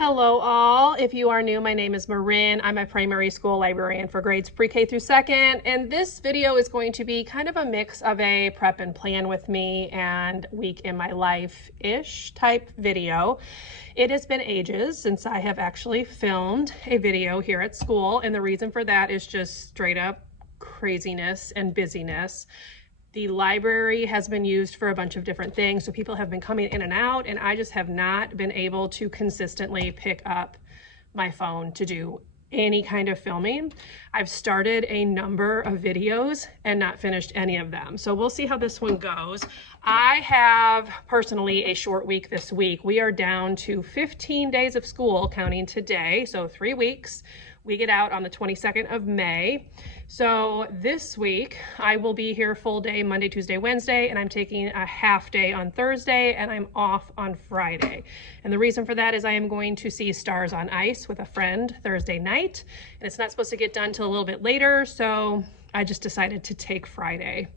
Hello all. If you are new, my name is Marin. I'm a primary school librarian for grades pre-K through second, and this video is going to be kind of a mix of a prep and plan with me and week in my life-ish type video. It has been ages since I have actually filmed a video here at school, and the reason for that is just straight up craziness and busyness. The library has been used for a bunch of different things, so people have been coming in and out, and I just have not been able to consistently pick up my phone to do any kind of filming. I've started a number of videos and not finished any of them, so we'll see how this one goes. I have personally a short week this week. We are down to 15 days of school counting today, so 3 weeks. We get out on the 22nd of May. So this week I will be here full day Monday, Tuesday, Wednesday, and I'm taking a half day on Thursday, and I'm off on Friday. And the reason for that is I am going to see Stars on Ice with a friend Thursday night, and it's not supposed to get done till a little bit later, so I just decided to take Friday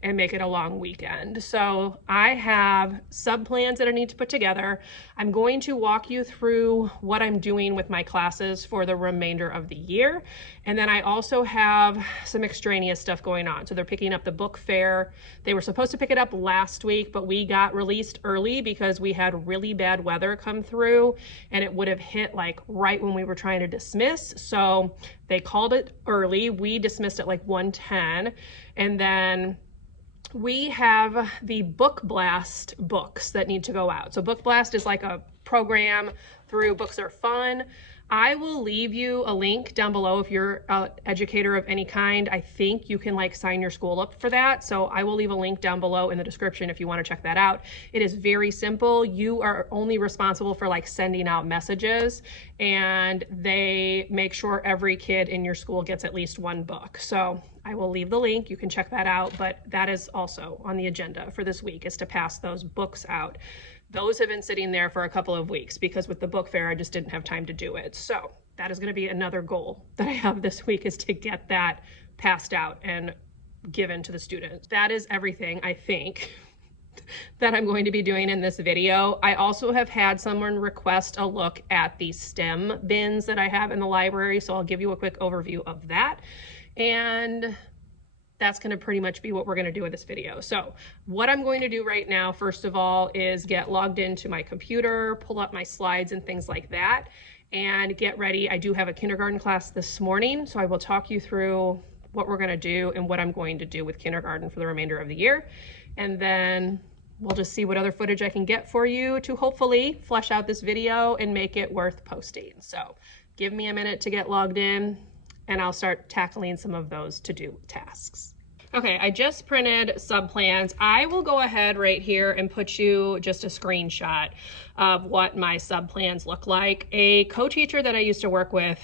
and make it a long weekend. So I have sub plans that I need to put together. I'm going to walk you through what I'm doing with my classes for the remainder of the year. And then I also have some extraneous stuff going on. So they're picking up the book fair. They were supposed to pick it up last week, but we got released early because we had really bad weather come through, and it would have hit like right when we were trying to dismiss. So they called it early. We dismissed at like 1:10, and then we have the Book Blast books that need to go out. So Book Blast is like a program through Books Are Fun. I will leave you a link down below if you're an educator of any kind. I think you can like sign your school up for that. So I will leave a link down below in the description if you want to check that out. It is very simple. You are only responsible for like sending out messages, and they make sure every kid in your school gets at least one book. So I will leave the link. You can check that out, but that is also on the agenda for this week, is to pass those books out. Those have been sitting there for a couple of weeks because with the book fair, I just didn't have time to do it. So that is going to be another goal that I have this week, is to get that passed out and given to the students. That is everything, I think, that I'm going to be doing in this video. I also have had someone request a look at the STEM bins that I have in the library, so I'll give you a quick overview of that. And that's going to pretty much be what we're going to do with this video. So what I'm going to do right now, first of all, is get logged into my computer, pull up my slides and things like that, and get ready. I do have a kindergarten class this morning, so I will talk you through what we're going to do and what I'm going to do with kindergarten for the remainder of the year. And then we'll just see what other footage I can get for you to hopefully flesh out this video and make it worth posting. So give me a minute to get logged in, and I'll start tackling some of those to-do tasks. Okay, I just printed sub plans. I will go ahead right here and put you just a screenshot of what my sub plans look like. A co-teacher that I used to work with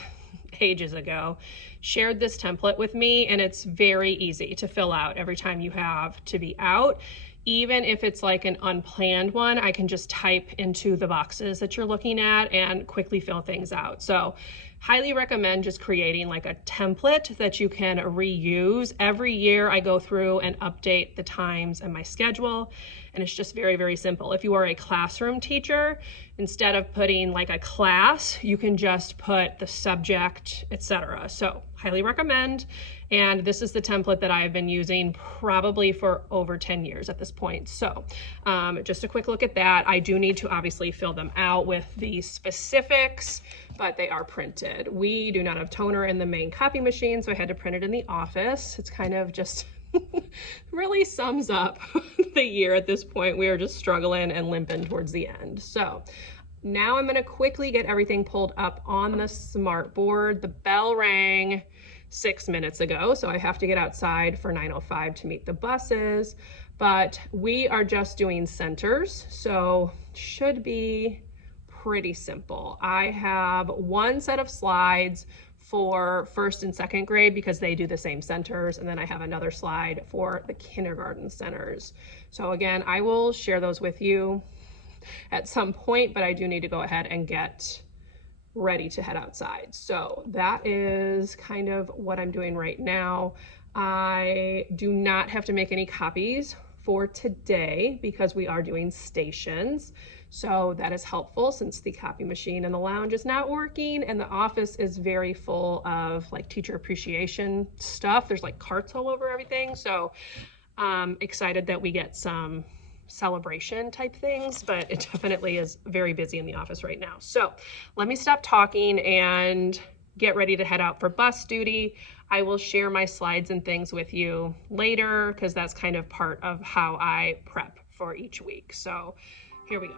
ages ago shared this template with me, and it's very easy to fill out every time you have to be out. Even if it's like an unplanned one, I can just type into the boxes that you're looking at and quickly fill things out. So highly recommend just creating like a template that you can reuse. Every year I go through and update the times and my schedule, and it's just very, very simple. If you are a classroom teacher, instead of putting like a class, you can just put the subject, etc. So highly recommend. And this is the template that I've been using probably for over 10 years at this point. So just a quick look at that. I do need to obviously fill them out with the specifics, but they are printed. We do not have toner in the main copy machine, so I had to print it in the office. It's kind of just really sums up the year at this point. We are just struggling and limping towards the end. So now I'm going to quickly get everything pulled up on the smart board. The bell rang 6 minutes ago, so I have to get outside for 9:05 to meet the buses, but we are just doing centers, so should be pretty simple. I have one set of slides for first and second grade because they do the same centers, and then I have another slide for the kindergarten centers. So again, I will share those with you at some point, but I do need to go ahead and get ready to head outside. So that is kind of what I'm doing right now. I do not have to make any copies for today because we are doing stations. So that is helpful since the copy machine in the lounge is not working and the office is very full of like teacher appreciation stuff. There's like carts all over everything. So excited that we get some celebration type things, but it definitely is very busy in the office right now. So let me stop talking and get ready to head out for bus duty. I will share my slides and things with you later because that's kind of part of how I prep for each week. So here we go.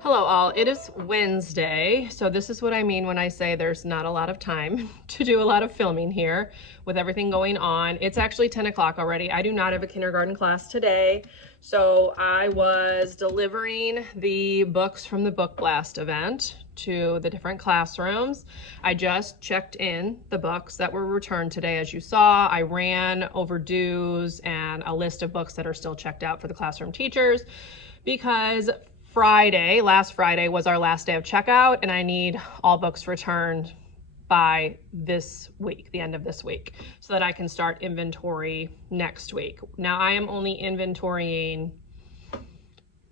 Hello all, it is Wednesday, so this is what I mean when I say there's not a lot of time to do a lot of filming here with everything going on. It's actually 10 o'clock already. I do not have a kindergarten class today, so I was delivering the books from the Book Blast event to the different classrooms. I just checked in the books that were returned today. As you saw, I ran overdues and a list of books that are still checked out for the classroom teachers because last Friday was our last day of checkout and I need all books returned by this week, the end of this week, so that I can start inventory next week. Now I am only inventorying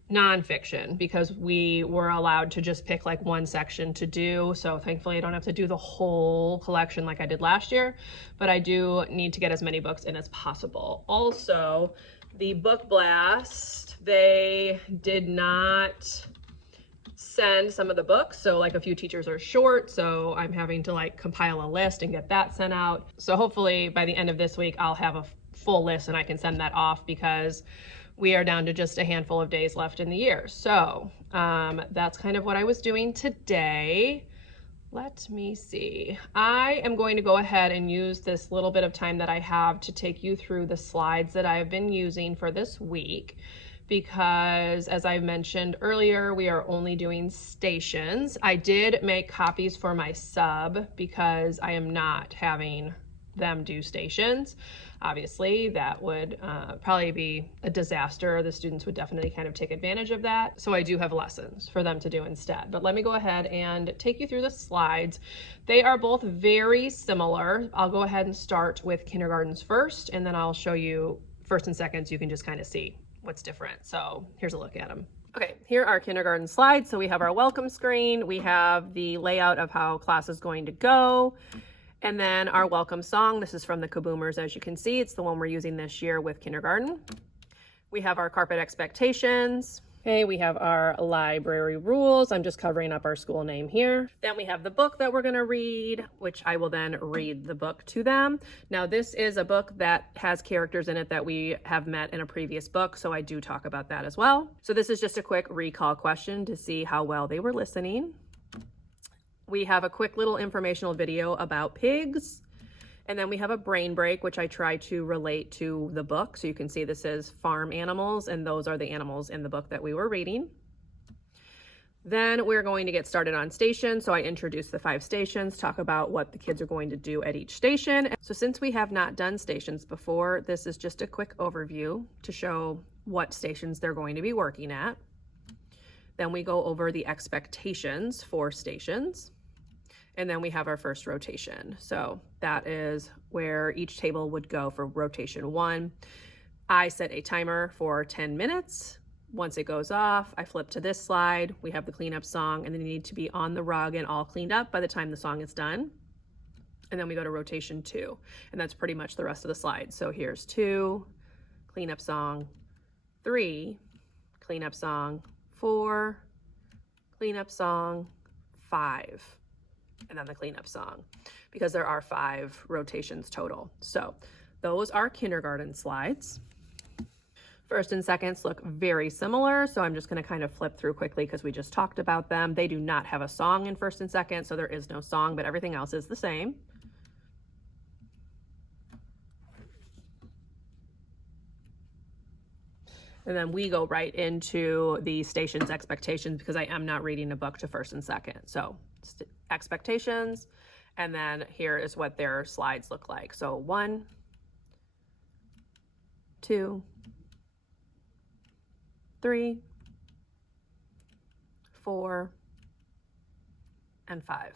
nonfiction because we were allowed to just pick like one section to do. So thankfully I don't have to do the whole collection like I did last year, but I do need to get as many books in as possible. Also, the Book Blast, they did not send some of the books. So like a few teachers are short. So I'm having to like compile a list and get that sent out. So hopefully by the end of this week, I'll have a full list and I can send that off because we are down to just a handful of days left in the year. So that's kind of what I was doing today. Let me see. I am going to go ahead and use this little bit of time that I have to take you through the slides that I've been using for this week because as I mentioned earlier, we are only doing stations. I did make copies for my sub because I am not having them do stations. Obviously, that would probably be a disaster. The students would definitely kind of take advantage of that. So I do have lessons for them to do instead. But let me go ahead and take you through the slides. They are both very similar. I'll go ahead and start with kindergartens first, and then I'll show you first and second so you can just kind of see what's different. So here's a look at them. Okay, here are kindergarten slides. So we have our welcome screen. We have the layout of how class is going to go. And then our welcome song, this is from the Kaboomers, as you can see. It's the one we're using this year with kindergarten. We have our carpet expectations. Okay, we have our library rules. I'm just covering up our school name here. Then we have the book that we're gonna read, which I will then read the book to them. Now this is a book that has characters in it that we have met in a previous book, so I do talk about that as well. So this is just a quick recall question to see how well they were listening. We have a quick little informational video about pigs. And then we have a brain break, which I try to relate to the book. So you can see this is farm animals, and those are the animals in the book that we were reading. Then we're going to get started on stations. So I introduce the 5 stations, talk about what the kids are going to do at each station. So since we have not done stations before, this is just a quick overview to show what stations they're going to be working at. Then we go over the expectations for stations. And then we have our first rotation. So that is where each table would go for rotation 1. I set a timer for 10 minutes. Once it goes off, I flip to this slide. We have the cleanup song, and then you need to be on the rug and all cleaned up by the time the song is done. And then we go to rotation 2, and that's pretty much the rest of the slide. So here's 2, cleanup song, 3, cleanup song, 4, cleanup song, 5. And then the cleanup song, because there are 5 rotations total. So those are kindergarten slides. First and seconds look very similar, so I'm just going to kind of flip through quickly because we just talked about them. They do not have a song in first and second, so there is no song, but everything else is the same. And then we go right into the station's expectations because I am not reading a book to first and second. So expectations, and then here is what their slides look like. So 1, 2, 3, 4, and 5.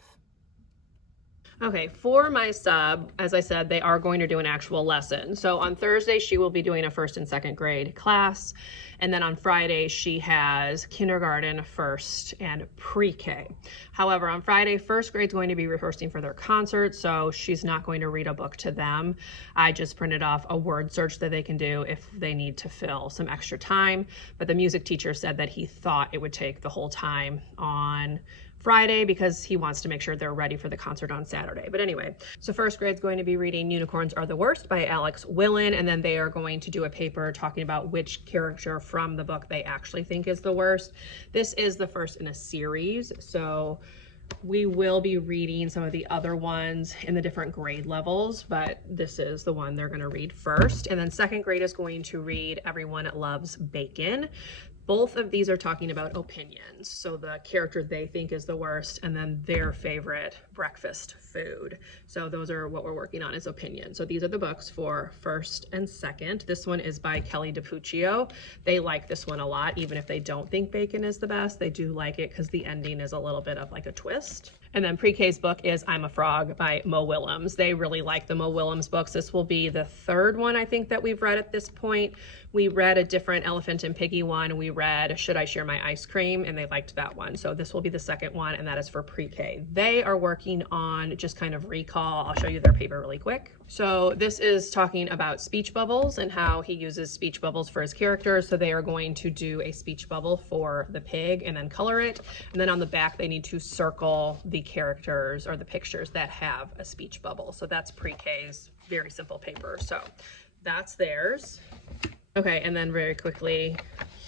Okay, for my sub, as I said, they are going to do an actual lesson. So on Thursday, she will be doing a first and second grade class. And then on Friday, she has kindergarten, first, and pre-K. However, on Friday, first grade is going to be rehearsing for their concert, so she's not going to read a book to them. I just printed off a word search that they can do if they need to fill some extra time. But the music teacher said that he thought it would take the whole time on Friday because he wants to make sure they're ready for the concert on Saturday. But anyway, so first grade's going to be reading Unicorns Are the Worst by Alex Willen, and then they are going to do a paper talking about which character from the book they actually think is the worst. This is the first in a series, so we will be reading some of the other ones in the different grade levels, but this is the one they're going to read first. And then second grade is going to read Everyone Loves Bacon. Both of these are talking about opinions. So the character they think is the worst, and then their favorite breakfast food. So those are what we're working on, is opinion. So these are the books for first and second. This one is by Kelly DiPuccio. They like this one a lot, even if they don't think bacon is the best. They do like it because the ending is a little bit of like a twist. And then pre-K's book is I'm a Frog by Mo Willems. They really like the Mo Willems books. This will be the third one I think that we've read at this point. We read a different Elephant and Piggy one. We read Should I Share My Ice Cream? And they liked that one. So this will be the second one, and that is for pre-K. They are working on just kind of recall. I'll show you their paper really quick. So this is talking about speech bubbles and how he uses speech bubbles for his characters. So they are going to do a speech bubble for the pig and then color it. And then on the back, they need to circle the characters or the pictures that have a speech bubble. So that's pre-K's very simple paper. So that's theirs. Okay, and then very quickly,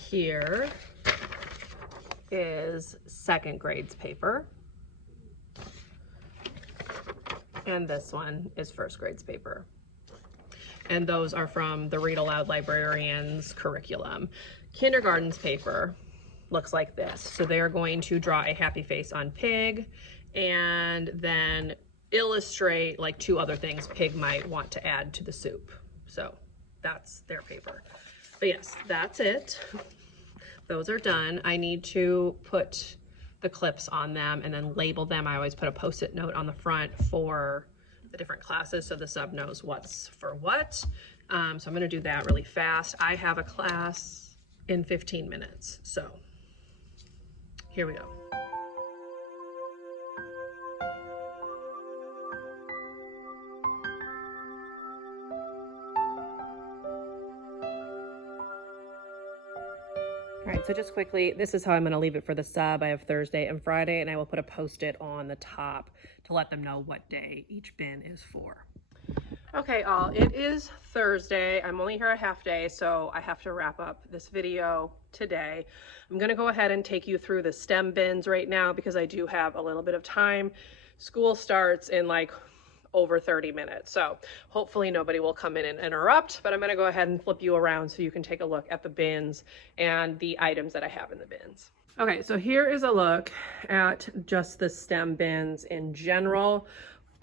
here is second grade's paper. And this one is first grade's paper. And those are from the Read Aloud Librarian's curriculum. Kindergarten's paper looks like this. So they are going to draw a happy face on pig and then illustrate like 2 other things pig might want to add to the soup. So that's their paper. But yes, that's it. Those are done. I need to put the clips on them and then label them. I always put a post-it note on the front for the different classes so the sub knows what's for what. So I'm going to do that really fast. I have a class in 15 minutes. So here we go. All right, so just quickly, this is how I'm going to leave it for the sub. I have Thursday and Friday, and I will put a post-it on the top to let them know what day each bin is for. Okay, all, it is Thursday. I'm only here a half day, so I have to wrap up this video today. I'm going to go ahead and take you through the STEM bins right now because I do have a little bit of time. School starts in like over 30 minutes. So hopefully nobody will come in and interrupt, but I'm going to go ahead and flip you around so you can take a look at the bins and the items that I have in the bins. Okay, so here is a look at just the STEM bins in general.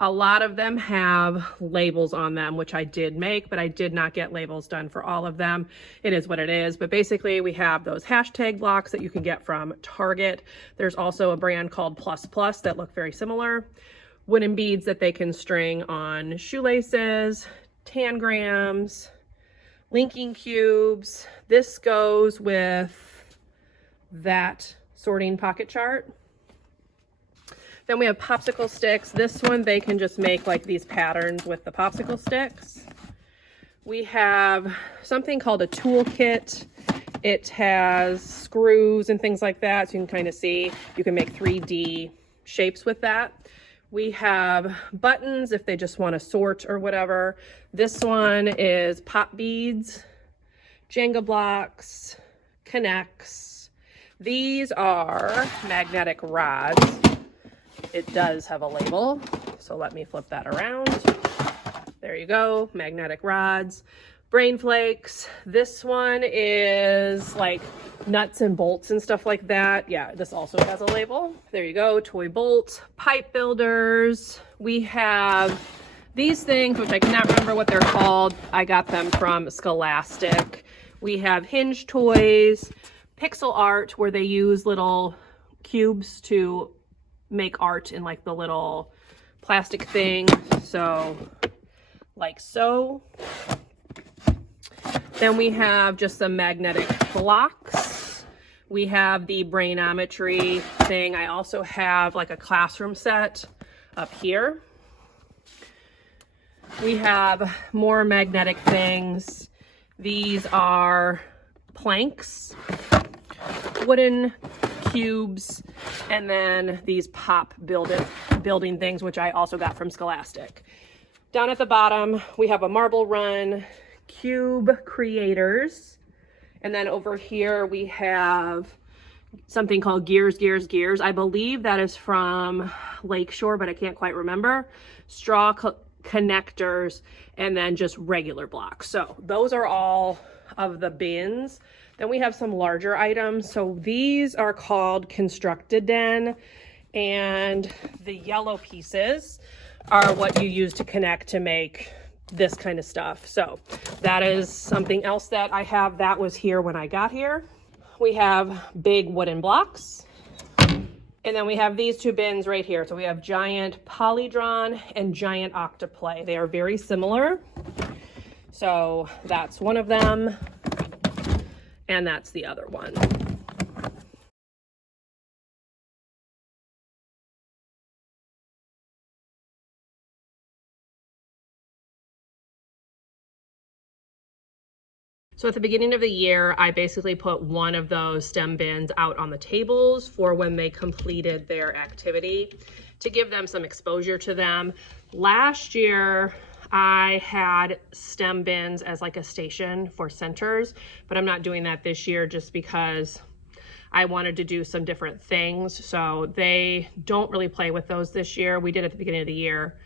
A lot of them have labels on them, which I did make, but I did not get labels done for all of them. It is what it is. But basically we have those hashtag blocks that you can get from Target. There's also a brand called Plus Plus that look very similar. Wooden beads that they can string on shoelaces, tangrams, linking cubes. This goes with that sorting pocket chart. Then we have popsicle sticks. This one, they can just make like these patterns with the popsicle sticks. We have something called a toolkit. It has screws and things like that, so you can kind of see. You can make 3D shapes with that. We have buttons if they just want to sort or whatever. This one is pop beads, Jenga blocks, connects. These are magnetic rods. It does have a label, so let me flip that around. There you go, magnetic rods. brain flakes. This one is like nuts and bolts and stuff like that. Yeah, this also has a label. There you go, toy bolts, pipe builders. We have these things, which I cannot remember what they're called. I got them from Scholastic. We have hinge toys, pixel art, where they use little cubes to make art in like the little plastic thing. So, like so. Then we have just some magnetic blocks. We have the brainometry thing. I also have like a classroom set up here. We have more magnetic things. These are planks, wooden cubes, and then these pop building things, which I also got from Scholastic. Down at the bottom, we have a marble run, cube creators, and then over here we have something called gears. I believe that is from Lakeshore, but I can't quite remember. Straw connectors, and then just regular blocks. So those are all of the bins. Then we have some larger items. So these are called Constructed Den, and the yellow pieces are what you use to connect to make this kind of stuff. So that is something else that I have that was here when I got here. We have big wooden blocks. And then we have these two bins right here. So we have giant Polydron and giant Octoplay. They are very similar. So that's one of them. And that's the other one. So at the beginning of the year, I basically put one of those STEM bins out on the tables for when they completed their activity to give them some exposure to them. Last year, I had STEM bins as like a station for centers, but I'm not doing that this year just because I wanted to do some different things. So they don't really play with those this year. We did at the beginning of the year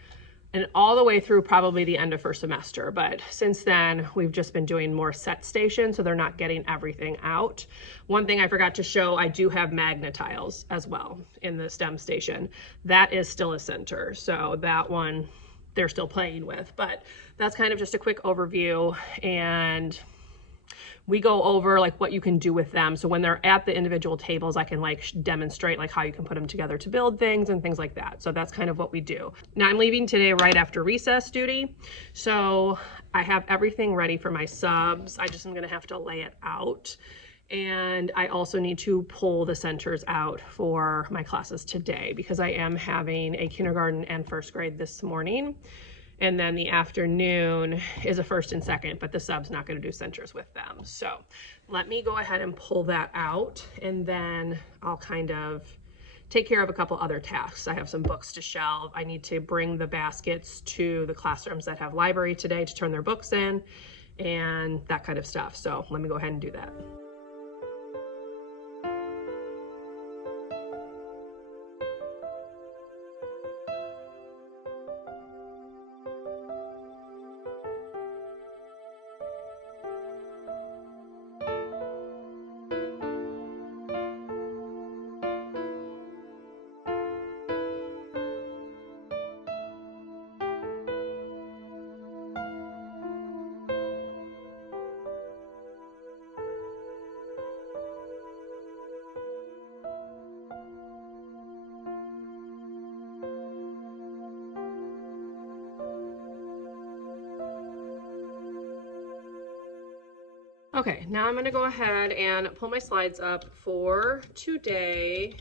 and all the way through probably the end of first semester. But since then, we've just been doing more set stations, so they're not getting everything out. One thing I forgot to show, I do have magnetiles as well in the STEM station. That is still a center, so that one they're still playing with. But that's kind of just a quick overview, and we go over like what you can do with them. So when they're at the individual tables, I can like demonstrate like how you can put them together to build things and things like that. So that's kind of what we do. Now I'm leaving today right after recess duty. So I have everything ready for my subs. I just am gonna have to lay it out. And I also need to pull the centers out for my classes today because I am having a kindergarten and first grade this morning. And then the afternoon is a first and second, but the sub's not going to do centers with them. So let me go ahead and pull that out, and then I'll kind of take care of a couple other tasks. I have some books to shelve. I need to bring the baskets to the classrooms that have library today to turn their books in and that kind of stuff. So let me go ahead and do that. Okay, now I'm gonna go ahead and pull my slides up for today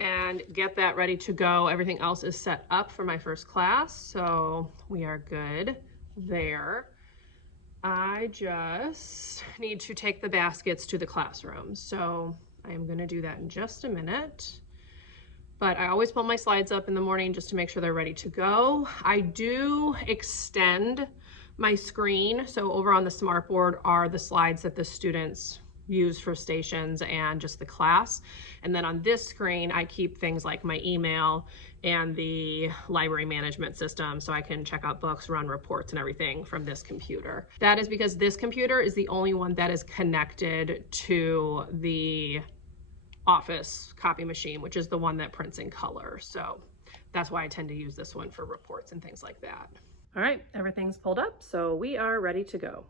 and get that ready to go. Everything else is set up for my first class, so we are good there. I just need to take the baskets to the classroom, so I am gonna do that in just a minute. But I always pull my slides up in the morning just to make sure they're ready to go. I do extend my screen. So over on the smartboard are the slides that the students use for stations and just the class. And then on this screen, I keep things like my email and the library management system, so I can check out books, run reports and everything from this computer. That is because this computer is the only one that is connected to the office copy machine, which is the one that prints in color. So that's why I tend to use this one for reports and things like that. All right, everything's pulled up, so we are ready to go.